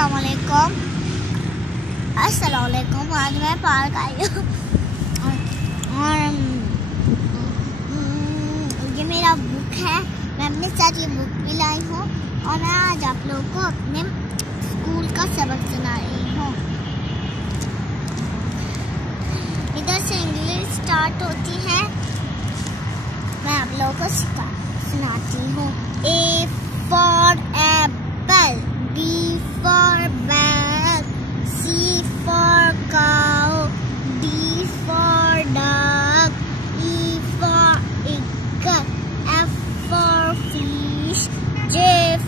अस्सलामुअलैकुम। आज मैं पार्क आई हूँ और ये मेरा बुक है। मैं अपने साथ ये बुक भी लाई हूँ और मैं आज आप लोगों को अपने स्कूल का सबक सुना रही हूँ। इधर से इंग्लिश स्टार्ट होती है, मैं आप लोगों को सुनाती हूँ। A for apple, B for bag, C for cow, D for dog, E for eagle, F for fish, J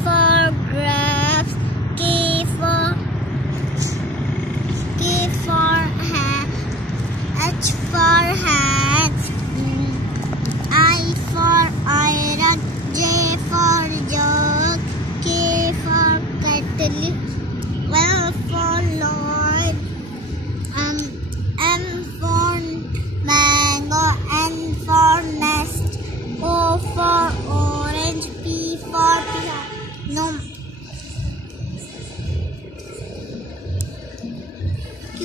for grapes, K for hat, H for hat, I for iron, J for jug, K for kettle, L for Lord, M for mango, N for nest, O for orange, P for piano, Q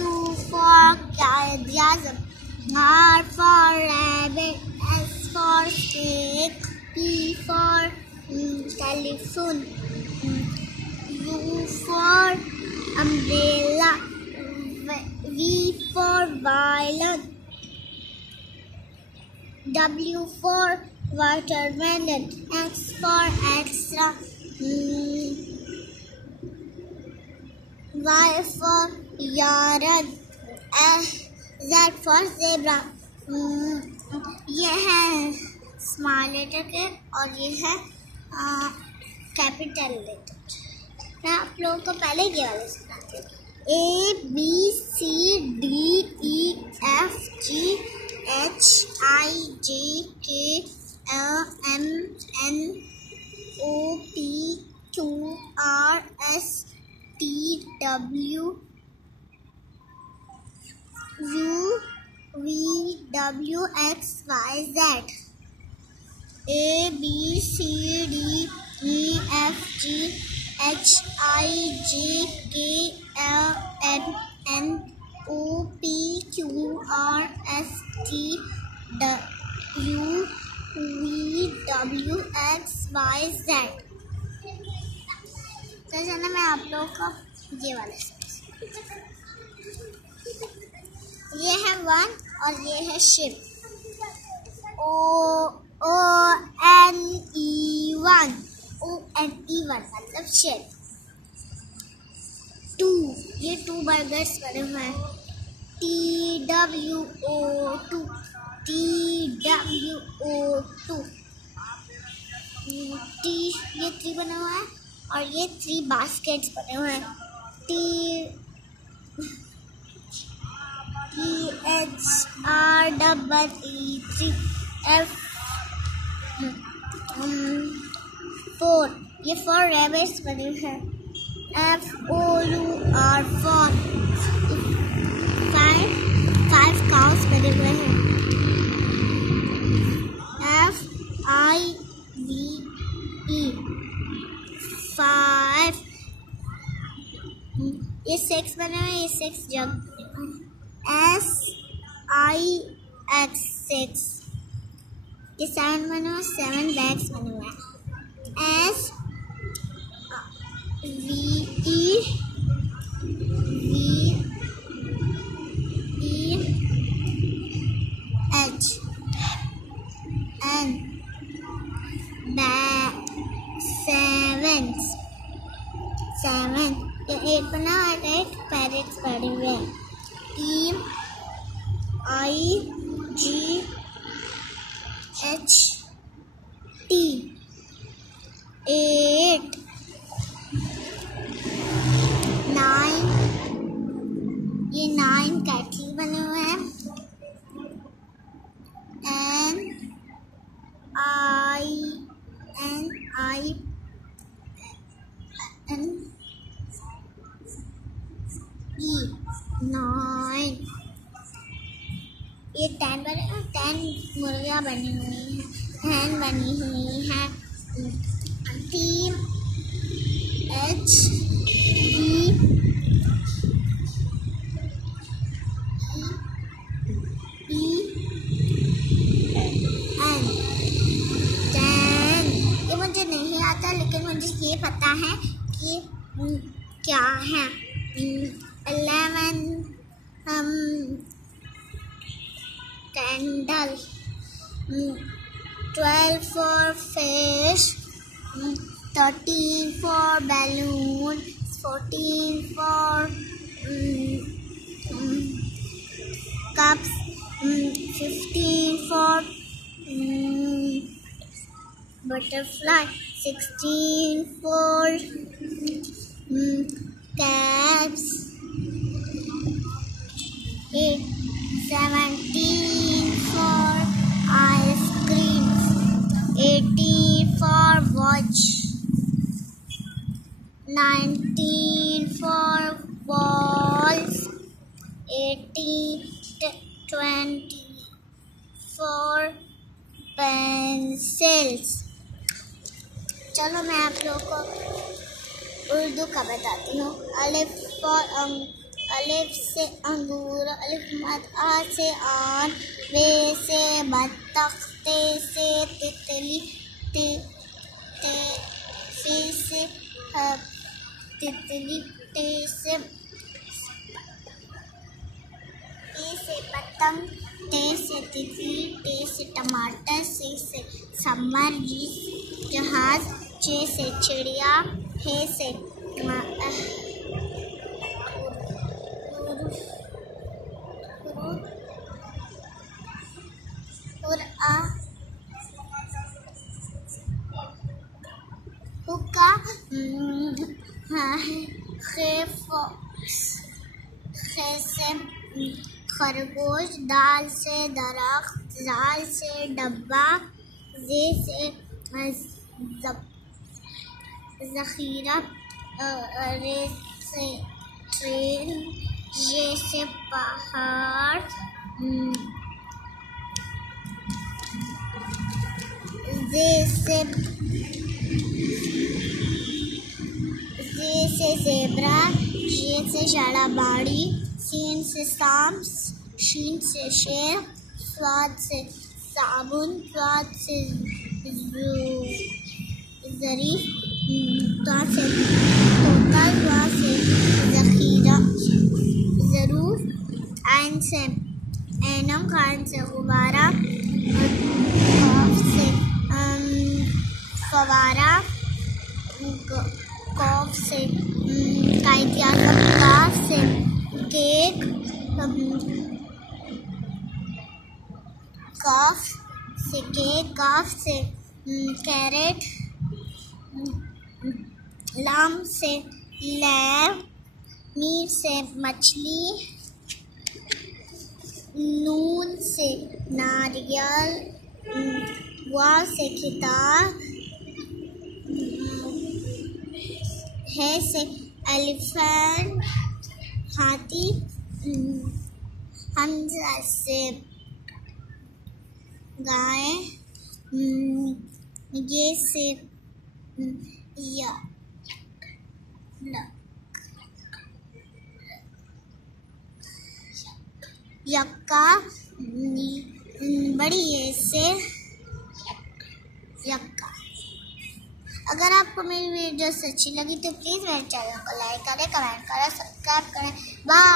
for chiasm, R for rabbit, S for snake, T for telephone, U for umbrella, V for violin, W for watermelon, X for extra, Y for yarn, Z for zebra। ये है small letter के और ये है capital letter. मैं आप लोगों को पहले ये वाले सुनाती हूँ। A B C D E F G H I J K L M N O P Q R S T W U V W X Y Z। A B C D E F G H I J K L M N O P Q R S T U V W X Y Z। तो चलो मैं आप लोगों को ये वाले ये है वन और ये है शिप। O-N-E-1 O-N-E-1 मतलब शिप। टू, ये टू बर्गर्स बने हुए हैं। T-W-O-2 T-W-O-2 T, ये थ्री बना हुआ है और ये थ्री बास्केट्स बने हुए हैं। T-H-R-E-E-3 F 4, ये 4 रैबिट्स बने हैं। F-O-U-R 4 5 काउस बने हुए हैं। F-I-V-E 5, ये 6 बने हुए हैं, ये 6 जग। S-I-X 6, ये 7 बने हुए, 7 बैग्स बने हुए हैं। S-V-E-E-H-N 7, ये 8 बना हुआ है, 8 पैरेट्स पड़े हुए हैं। E-I-G-H-T 8 9, ये 9 कैटल बने हुए हैं। N-I-N-E 9, ये 10 बने हैं, 10 मुर्गियाँ बनी हुई हैं, हैन बनी हुई है। T-H-E पता है कि क्या है। 11 candle, 12 for fish, 13 for balloon, 14 for cups, 15 for butterfly, 16 for cats, 17 for ice cream, 18 for watch, 19 for balls, 20 for pencils। चलो मैं आप लोगों को उर्दू का बताती हूँ। अलिफ से अंगूर, अलिफ मद, आ से आन, बे से बत्तख, ते से तितली, सी से तितली, टे से पतंग, टे से तितली, टे से टमाटर, सी से समर, जी जहाज, चे से चिड़िया, हे से हुक्का, खे से खरगोश, दाल से दरख्त, जाल से डब्बा, जे से ज़ख़ीरा, रे से ट्रेन, ये से पहाड़, जे से ज़ेब्रा, ये से शालाबाड़ी, सीन से शाम, शीन से शेर, स्वाद से साबुन, स्वाद से ज़रीफ, ता से तोता, ज़ा से ज़ख़ीरा ज़रूर, आइन से ऐनम, खान से गुब्बारा, काफ से फवारा, कॉफ से काइतिया, काफ से केक, काफ से केक, काफ से कैरेट, लाम से लैब, मीर से मछली, नून से नारियल, वा से खिताब, है से एलिफेंट हाथी, हमजा से गाय, ये से यक्का, बड़ी ये से यक्का। अगर आपको मेरी वीडियो अच्छी लगी तो प्लीज़ मेरे चैनल को लाइक करें, कमेंट करें, सब्सक्राइब करें। बाय।